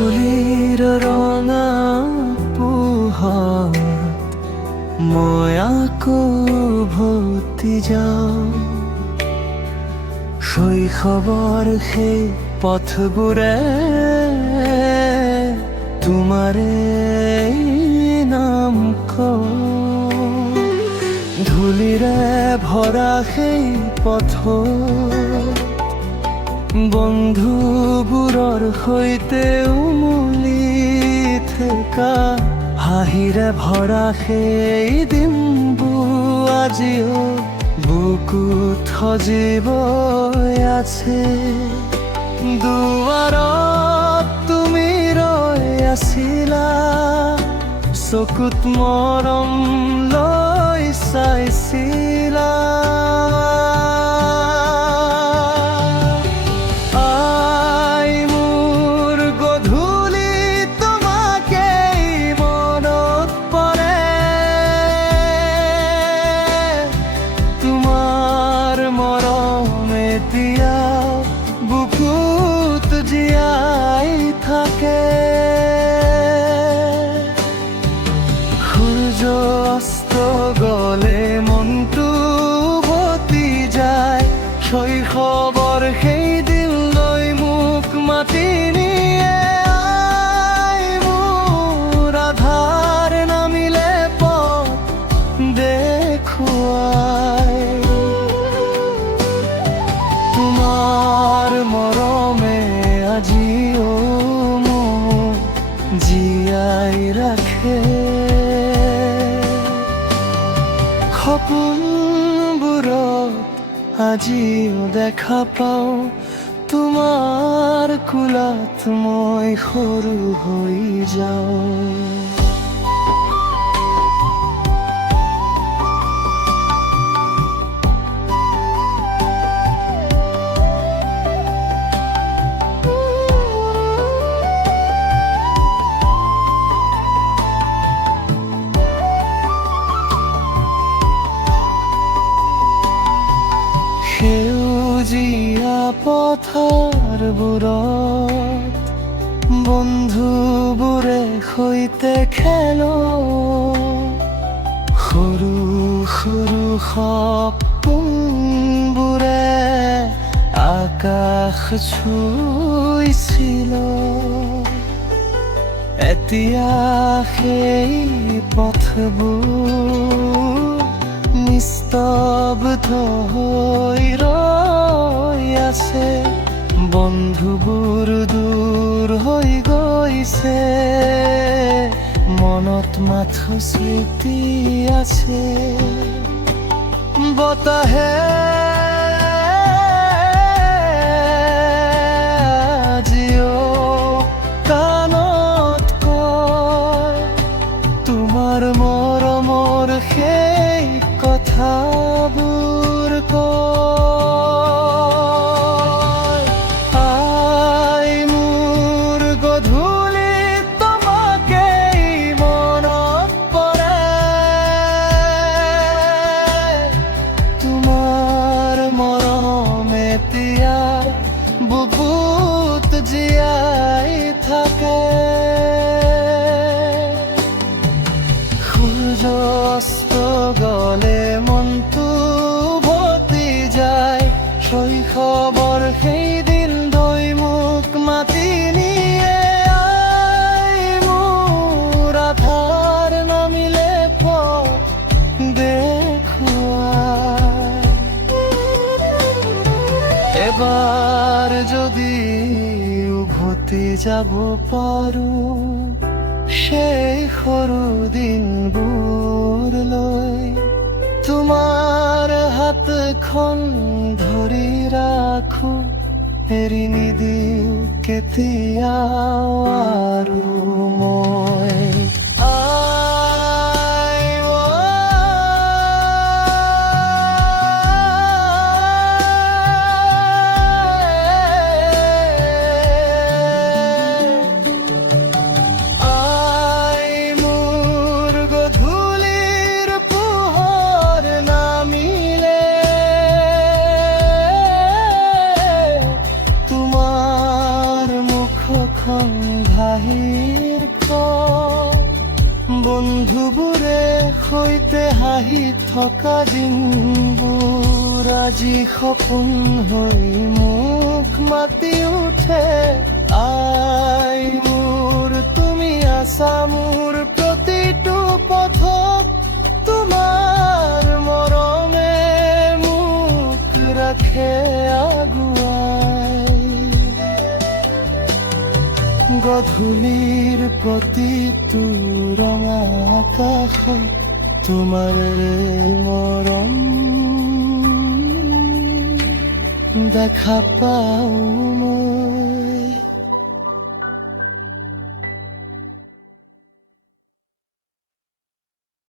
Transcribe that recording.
গধূলিৰ ৰঙা পোহৰ মই আকৌ উভতি যাওঁ শৈশৱৰ সেই পথবোৰে তোমাৰে নাম কয় ধূলিৰে ভৰা সেই পথত বন্ধুবোৰৰ সৈতে উমলি থকা হাঁহিৰে ভৰা সেই দিনবোৰ আজিও বুকুত সজীৱ আছে দুৱাৰত তুমি ৰৈ আছিলা চকুত মৰম লৈ চাইছিলা বুকুত জীয়াই থাকে সূৰ্য অস্ত গলে মনটো উভতি যায় শৈশৱৰ সেই দিনলৈ মোক মাতি নিয়ে আই মোৰ আধাৰ নামিলে পথ দেখুৱাই মৰমে আজিও মোক জীয়াই ৰাখে সপোনবোৰত আজিও দেখা পাওঁ তোমাৰ কোলাত মই সৰু হৈ যাওঁ সেউজীয়া পথাৰবোৰত বন্ধুবোৰে সৈতে খেলো সৰু সৰু সপোনবোৰে আকাশ ছুঁইছিল এতিয়া সেই পথবোৰ নিস্তব্ধ হৈ ৰৈ আছে বন্ধুবোৰ দূৰ হৈ গৈছে মনত মাথো স্মৃতি আছে বতাহে আজিও কাণত কয় তোমাৰ মৰমৰ সেই কথাবোৰ কয় আই মোৰ গধূলি তোমাকেই মনত পৰে তোমাৰ মৰম এতিয়া বুকুত জীয়াই থাকে সূৰ্য অস্ত গলে মনটো উভতি যায় শৈশৱৰ সেই দিন ধৰি মোক মাতি নিয়ে আই মোৰ আধাৰ নামিলে পথ দেখুৱাই এবাৰ যদি উভতি যাব পাৰো সেই সৰু দিনবোৰলৈ তোমাৰ হাতখন ধৰি ৰাখো এৰি নিদিওঁ কেতিয়াও আৰু মই থকা দিনবোৰ আজি সপোন হৈ মুখ মাতি উঠে। আই মোৰ তুমি আছা মোৰ প্ৰতিটো পথত, তোমাৰ মৰমে মোক ৰাখে আগুৱাই। গধূলিৰ প্ৰতিটো ৰঙা আকাশত তোমাৰ মৰম দেখা পাওঁ।